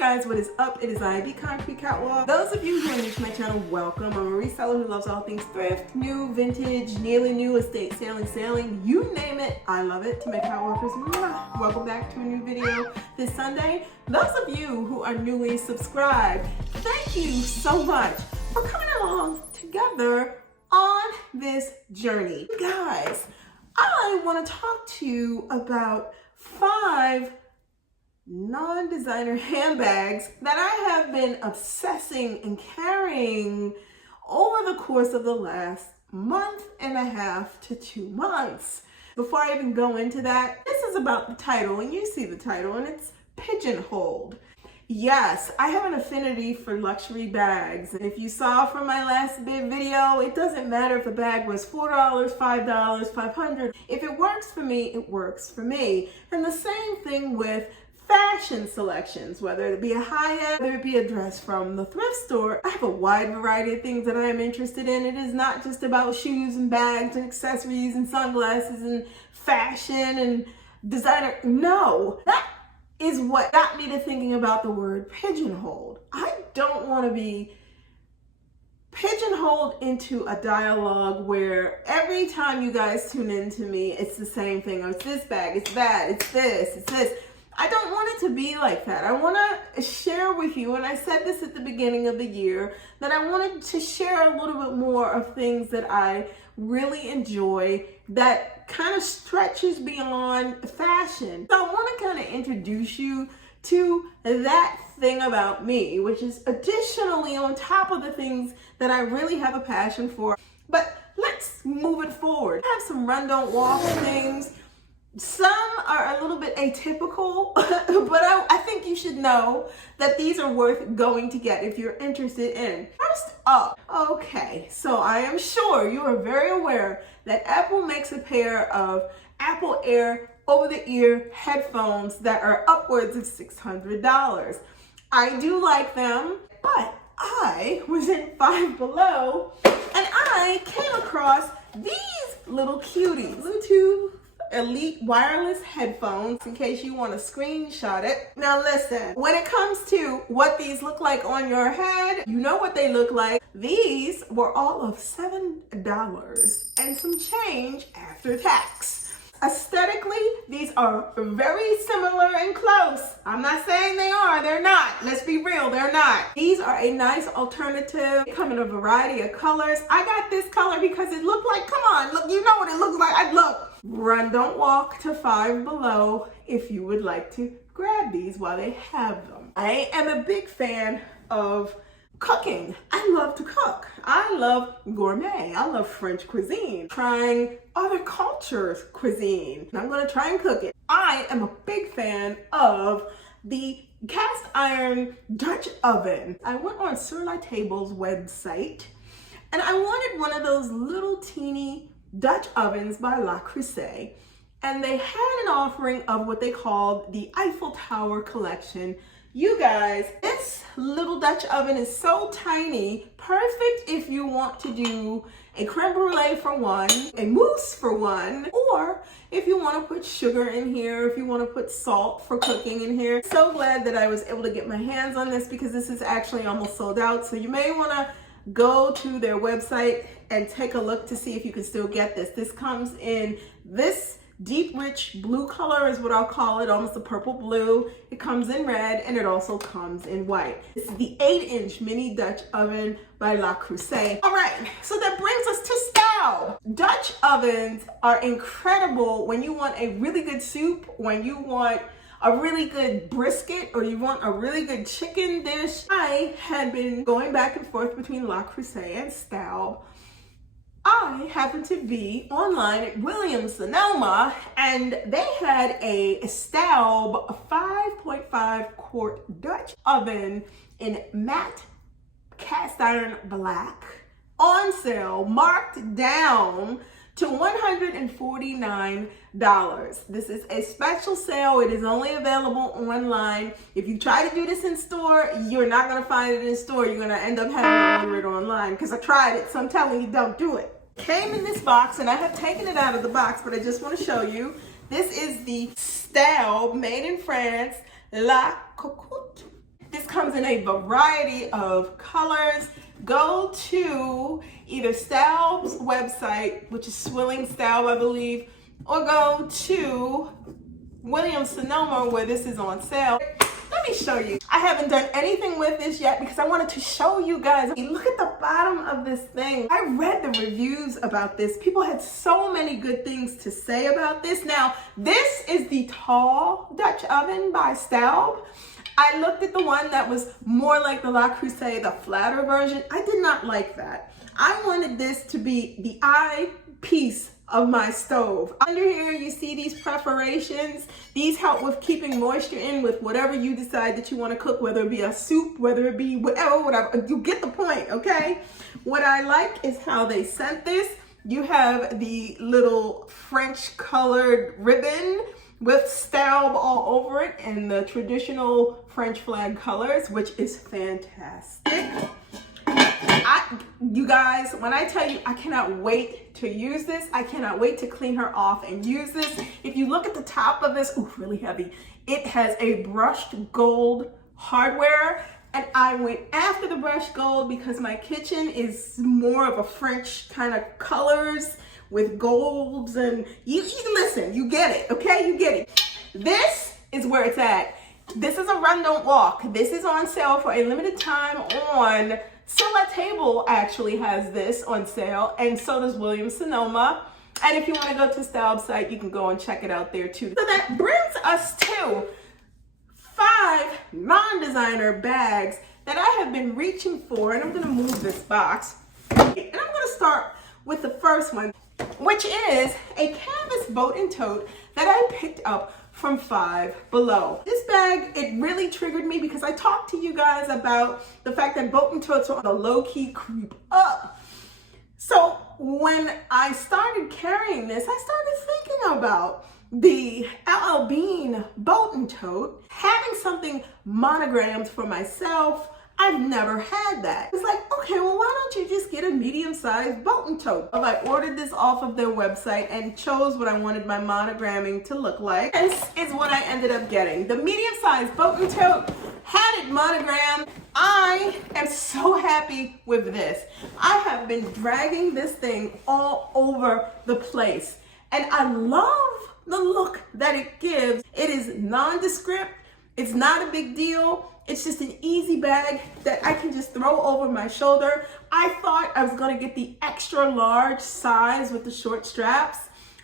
Guys, what is up? It is I, the Concrete Catwalk. Those of you who are new to my channel, welcome. I'm a reseller who loves all things thrift, new, vintage, nearly new, estate sailing, you name it, I love it. To my catwalkers, welcome back to a new video this Sunday. Those of you who are newly subscribed, thank you so much for coming along together on this journey. Guys, I want to talk to you about 5 non-designer handbags that I have been obsessing and carrying over the course of the last month and a half to 2 months. Before I even go into that, this is about the title, and you see the title, and it's Pigeonholed. Yes, I have an affinity for luxury bags, and if you saw from my last video, it doesn't matter if a bag was $4, $5, $500. If it works for me, it works for me. And the same thing with fashion selections, whether it be a high-end, whether it be a dress from the thrift store. I have a wide variety of things that I am interested in. It is not just about shoes and bags and accessories and sunglasses and fashion and designer. No, that is what got me to thinking about the word pigeonholed. I don't want to be pigeonholed into a dialogue where every time you guys tune in to me, it's the same thing. Oh, it's this bag, it's that, it's this, it's this. I don't want it to be like that. I want to share with you, and I said this at the beginning of the year, that I wanted to share a little bit more of things that I really enjoy that kind of stretches beyond fashion. So I want to kind of introduce you to that thing about me, which is additionally on top of the things that I really have a passion for. But let's move it forward. I have some run, don't walk things. Some are a little bit atypical, but I think you should know that these are worth going to get if you're interested in. First up, okay, so I am sure you are very aware that Apple makes a pair of Apple Air over-the-ear headphones that are upwards of $600. I do like them, but I was in Five Below and I came across these little cuties, Bluetooth Elite wireless headphones, in case you want to screenshot it. Now listen, when it comes to what these look like on your head, you know what they look like. These were all of $7 and some change after tax. Aesthetically, these are very similar and close. I'm not saying they are, they're not. Let's be real, they're not. These are a nice alternative. They come in a variety of colors. I got this color because it looked like, come on, look, you know what it looks like. Look. Run, don't walk to Five Below if you would like to grab these while they have them. I am a big fan of cooking. I love to cook. I love gourmet. I love French cuisine. Trying other cultures' cuisine. I'm gonna try and cook it. I am a big fan of the cast iron Dutch oven. I went on Sur La Table's website and I wanted one of those little teeny Dutch ovens by Le Creuset, and they had an offering of what they called the Eiffel Tower collection. You guys, this little Dutch oven is so tiny, perfect if you want to do a creme brulee for one, a mousse for one, or if you want to put sugar in here, if you want to put salt for cooking in here. So glad that I was able to get my hands on this because this is actually almost sold out, so you may want to go to their website and take a look to see if you can still get this. This comes in this deep rich blue color is what I'll call it, almost a purple blue. It comes in red and it also comes in white. This is the 8-inch mini Dutch oven by Le Creuset. All right, so that brings us to style. Dutch ovens are incredible when you want a really good soup, when you want a really good brisket, or you want a really good chicken dish. I had been going back and forth between Le Creuset and Staub. I happened to be online at Williams-Sonoma, and they had a Staub 5.5 quart Dutch oven in matte cast iron black on sale, marked down to $149. This is a special sale. It is only available online. If you try to do this in store, you're not going to find it in store. You're going to end up having to order it online because I tried it, so I'm telling you, don't do it. Came in this box, and I have taken it out of the box, but I just want to show you. This is the Staub, made in France, La Cocotte. comes in a variety of colors. Go to either Staub's website, which is Swilling Staub, I believe, or go to Williams-Sonoma where this is on sale. Let me show you. I haven't done anything with this yet because I wanted to show you guys. Look at the bottom of this thing. I read the reviews about this. People had so many good things to say about this. Now, this is the tall Dutch oven by Staub. I looked at the one that was more like the Le Creuset, the flatter version. I did not like that. I wanted this to be the eyepiece of my stove. Under here, you see these perforations. These help with keeping moisture in with whatever you decide that you want to cook, whether it be a soup, whether it be whatever. You get the point, okay? What I like is how they sent this. You have the little French colored ribbon with Staub all over it in the traditional French flag colors, which is fantastic. You guys, when I tell you I cannot wait to use this, I cannot wait to clean her off and use this. If you look at the top of this, ooh, really heavy. It has a brushed gold hardware, and I went after the brushed gold because my kitchen is more of a French kind of colors with golds, and you listen, you get it, okay? You get it. This is where it's at. This is a run, don't walk. This is on sale for a limited time on Sell at Table actually has this on sale, and so does Williams-Sonoma. And if you want to go to Staub's site, you can go and check it out there too. So that brings us to 5 non-designer bags that I have been reaching for, and I'm going to move this box. And I'm going to start with the first one, which is a canvas boat and tote that I picked up from Five Below. This bag, it really triggered me because I talked to you guys about the fact that boat and totes are on a low-key creep up. So when I started carrying this, I started thinking about the LL Bean boat and tote, having something monogrammed for myself. I've never had that. It's like, okay, well, why don't you just get a medium-sized boat and tote? Well, I ordered this off of their website and chose what I wanted my monogramming to look like. This is what I ended up getting. The medium-sized boat and tote had it monogrammed. I am so happy with this. I have been dragging this thing all over the place, and I love the look that it gives. It is nondescript. It's not a big deal. It's just an easy bag that I can just throw over my shoulder. I thought I was gonna get the extra large size with the short straps.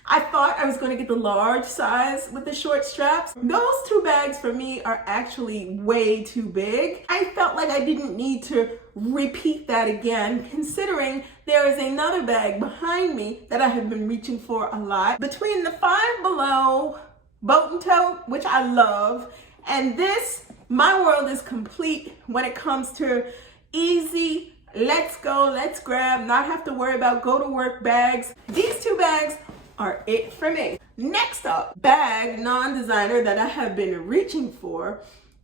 I thought I was gonna get the large size with the short straps. Those 2 bags for me are actually way too big. I felt like I didn't need to repeat that again, considering there is another bag behind me that I have been reaching for a lot. Between the Five Below boat and tote, which I love, and this, my world is complete when it comes to easy, let's go, let's grab, not have to worry about go to work bags. These 2 bags are it for me. Next up, bag non-designer that I have been reaching for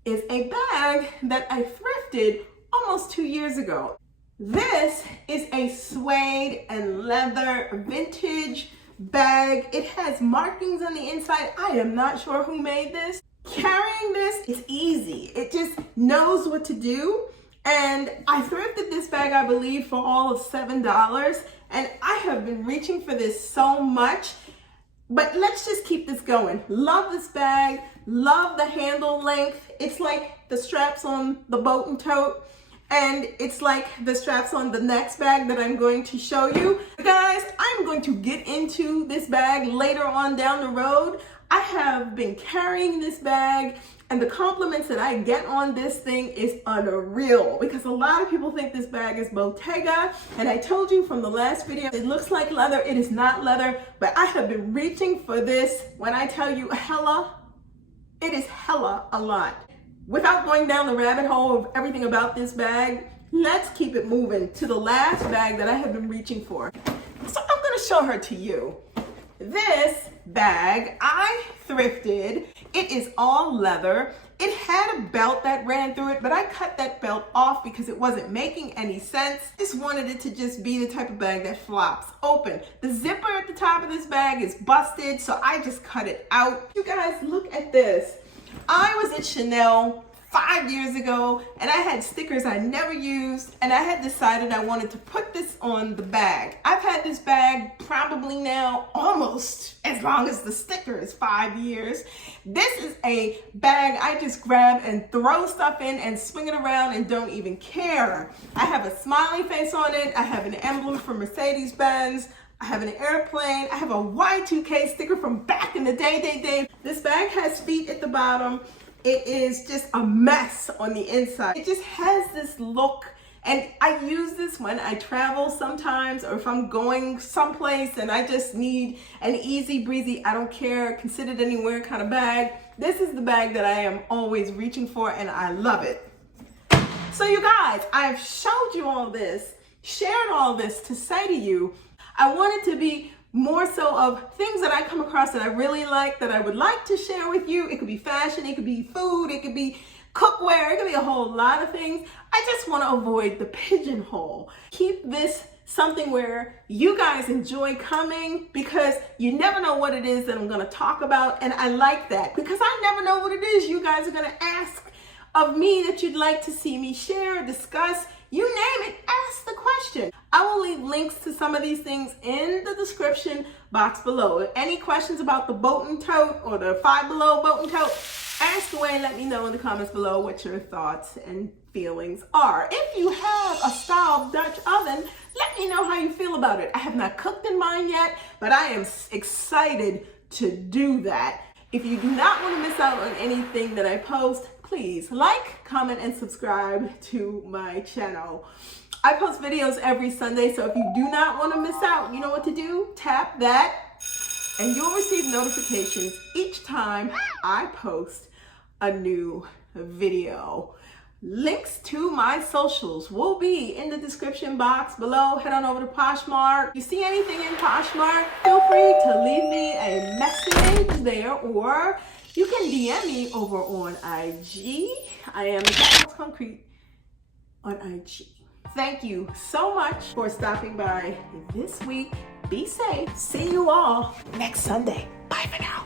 is a bag that I thrifted almost 2 years ago. This is a suede and leather vintage bag. It has markings on the inside. I am not sure who made this. Carrying this is easy. It just knows what to do. And I thrifted this bag, I believe, for all of $7. And I have been reaching for this so much. But let's just keep this going. Love this bag. Love the handle length. It's like the straps on the boat and tote. And it's like the straps on the next bag that I'm going to show you. Guys, I'm going to get into this bag later on down the road. I have been carrying this bag, and the compliments that I get on this thing is unreal, because a lot of people think this bag is Bottega, and I told you from the last video, it looks like leather. It is not leather, but I have been reaching for this. When I tell you hella, it is hella a lot. Without going down the rabbit hole of everything about this bag, let's keep it moving to the last bag that I have been reaching for. So I'm gonna show her to you. This bag I thrifted. It is all leather. It had a belt that ran through it, but I cut that belt off because it wasn't making any sense. Just wanted it to just be the type of bag that flops open. The zipper at the top of this bag is busted, so I just cut it out. You guys, look at this. I was at Chanel 5 years ago, and I had stickers I never used, and I had decided I wanted to put this on the bag. I've had this bag probably now almost as long as the stickers, 5 years. This is a bag I just grab and throw stuff in and swing it around and don't even care. I have a smiley face on it. I have an emblem from Mercedes-Benz. I have an airplane. I have a Y2K sticker from back in the day. This bag has feet at the bottom. It is just a mess on the inside. It just has this look, and I use this when I travel sometimes, or if I'm going someplace and I just need an easy breezy, I don't care, can sit it anywhere kind of bag. This is the bag that I am always reaching for, and I love it. So you guys, I've showed you all this, shared all this to say to you, I want it to be more so of things that I come across that I really like, that I would like to share with you. It could be fashion, it could be food, it could be cookware, it could be a whole lot of things. I just want to avoid the pigeonhole. Keep this something where you guys enjoy coming, because you never know what it is that I'm going to talk about, and I like that because I never know what it is you guys are going to ask of me that you'd like to see me share, discuss. You name it, ask the question. I will leave links to some of these things in the description box below. If any questions about the Bolton tote or the Five Below Bolton tote, ask away and let me know in the comments below what your thoughts and feelings are. If you have a style Dutch oven, let me know how you feel about it. I have not cooked in mine yet, but I am excited to do that. If you do not want to miss out on anything that I post, please like, comment, and subscribe to my channel. I post videos every Sunday, so if you do not want to miss out, you know what to do. Tap that, and you'll receive notifications each time I post a new video. Links to my socials will be in the description box below. Head on over to Poshmark. If you see anything in Poshmark, feel free to leave me a message there, or you can DM me over on IG. I am Alex Concrete on IG. Thank you so much for stopping by this week. Be safe. See you all next Sunday. Bye for now.